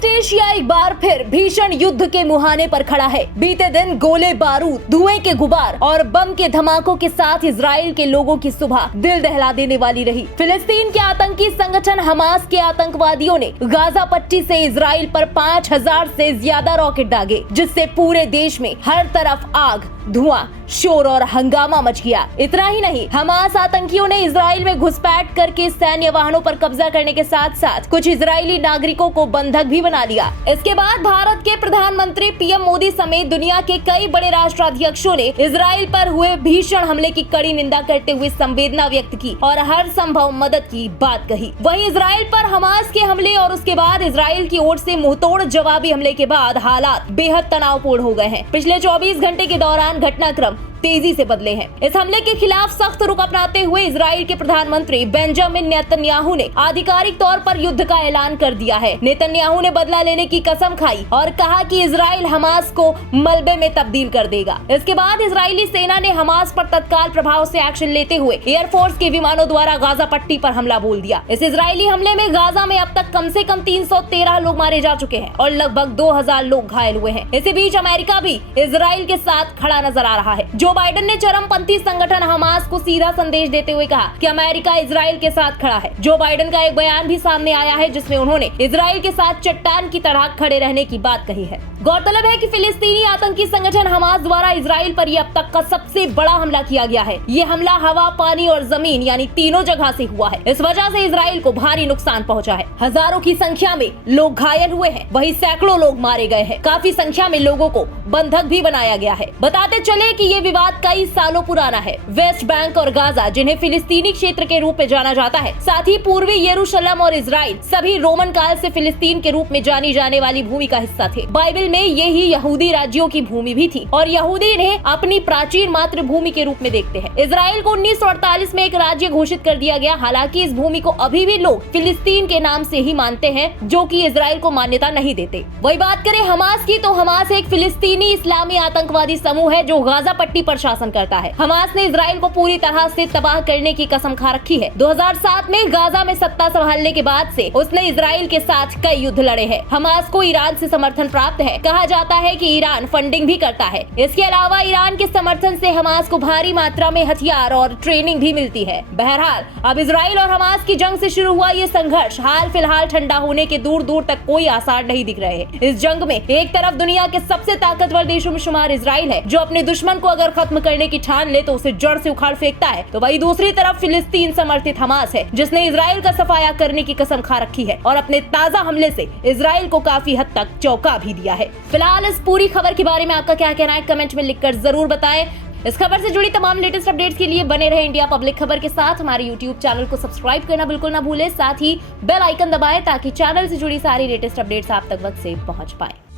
East Asia एक बार फिर भीषण युद्ध के मुहाने पर खड़ा है। बीते दिन गोले बारूद, धुएं के गुबार और बम के धमाकों के साथ इजराइल के लोगों की सुबह दिल दहला देने वाली रही। फिलिस्तीन के आतंकी संगठन हमास के आतंकवादियों ने गाजा पट्टी से इजराइल पर 5000 से ज्यादा रॉकेट दागे, जिससे पूरे देश में हर तरफ आग, धुआं, शोर और हंगामा मच गया। इतना ही नहीं, हमास आतंकियों ने इजराइल में घुसपैठ करके सैन्य वाहनों पर कब्जा करने के साथ साथ कुछ इजरायली नागरिकों को बंधक भी बना लिया। इसके बाद भारत के प्रधानमंत्री पीएम मोदी समेत दुनिया के कई बड़े राष्ट्राध्यक्षों ने इजराइल पर हुए भीषण हमले की कड़ी निंदा करते हुए संवेदना व्यक्त की और हर संभव मदद की बात कही। वहीं इजराइल पर हमास के हमले और उसके बाद इजराइल की ओर से मुंहतोड़ जवाबी हमले के बाद हालात बेहद तनावपूर्ण हो गए हैं। पिछले 24 घंटे के दौरान घटनाक्रम तेजी से बदले हैं। इस हमले के खिलाफ सख्त रुख अपनाते हुए इजराइल के प्रधानमंत्री बेंजामिन नेतन्याहू ने आधिकारिक तौर पर युद्ध का ऐलान कर दिया है। नेतन्याहू ने बदला लेने की कसम खाई और कहा कि इजराइल हमास को मलबे में तब्दील कर देगा। इसके बाद इजरायली सेना ने हमास पर तत्काल प्रभाव से एक्शन लेते हुए एयरफोर्स के विमानों द्वारा गाजा पट्टी पर हमला बोल दिया। इस इजरायली हमले में गाजा में अब तक कम से कम 313 लोग मारे जा चुके हैं और लगभग 2000 लोग घायल हुए हैं। इसी बीच अमेरिका भी इजराइल के साथ खड़ा नजर आ रहा है। जो बाइडेन ने चरमपंथी संगठन हमास को सीधा संदेश देते हुए कहा कि अमेरिका इजराइल के साथ खड़ा है। जो बाइडेन का एक बयान भी सामने आया है जिसमें उन्होंने इजराइल के साथ चट्टान की तरह खड़े रहने की बात कही है। गौरतलब है कि फिलिस्तीनी आतंकी संगठन हमास द्वारा इजराइल पर यह अब तक का सबसे बड़ा हमला किया गया है। ये हमला हवा, पानी और जमीन यानी तीनों जगह से हुआ है। इस वजह से इजराइल को भारी नुकसान पहुंचा है। हजारों की संख्या में लोग घायल हुए हैं, वहीं सैकड़ों लोग मारे गए हैं। काफी संख्या में लोगों को बंधक भी बनाया गया है। बताते चले कि ये विवाद कई सालों पुराना है। वेस्ट बैंक और गाजा, जिन्हें फिलिस्तीनी क्षेत्र के रूप में जाना जाता है, साथ ही पूर्वी यरूशलेम और इजराइल सभी रोमन काल से फिलिस्तीन के रूप में जानी जाने वाली भूमि का हिस्सा थे। बाइबल में ये ही यहूदी राज्यों की भूमि भी थी और यहूदी इन्हें अपनी प्राचीन मातृभूमि के रूप में देखते हैं। इजराइल को 1948 में एक राज्य घोषित कर दिया गया। हालांकि इस भूमि को अभी भी लोग फिलिस्तीन के नाम से ही मानते हैं, जो कि इजराइल को मान्यता नहीं देते। वही बात करें हमास की, तो हमास एक फिलिस्तीनी इस्लामी आतंकवादी समूह है जो गाजा पट्टी पर शासन करता है। हमास ने इजराइल को पूरी तरह से तबाह करने की कसम खा रखी है। 2007 में गाजा में सत्ता संभालने के बाद से उसने इजराइल के साथ कई युद्ध लड़े हैं। हमास को ईरान से समर्थन प्राप्त है। कहा जाता है कि ईरान फंडिंग भी करता है। इसके अलावा ईरान के समर्थन से हमास को भारी मात्रा में हथियार और ट्रेनिंग भी मिलती है। बहरहाल, अब इजराइल और हमास की जंग से शुरू हुआ ये संघर्ष हाल फिलहाल ठंडा होने के दूर दूर तक कोई आसार नहीं दिख रहे हैं। इस जंग में एक तरफ दुनिया के सबसे ताकतवर देशों में शुमार इजराइल है, जो अपने दुश्मन को अगर खत्म करने की ठान ले तो उसे जड़ से उखाड़ फेंकता है, तो वही दूसरी तरफ फिलिस्तीन समर्थित हमास है, जिसने इजराइल का सफाया करने की कसम खा रखी है और अपने ताजा हमले से इजराइल को काफी हद तक चौंका भी दिया है। फिलहाल इस पूरी खबर के बारे में आपका क्या कहना है, कमेंट में लिखकर जरूर बताएं। इस खबर से जुड़ी तमाम लेटेस्ट अपडेट्स के लिए बने रहे इंडिया पब्लिक खबर के साथ। हमारे यूट्यूब चैनल को सब्सक्राइब करना बिल्कुल ना भूलें, साथ ही बेल आइकन दबाएं ताकि चैनल से जुड़ी सारी लेटेस्ट अपडेट्स आप तक वक्त से पहुंच पाए।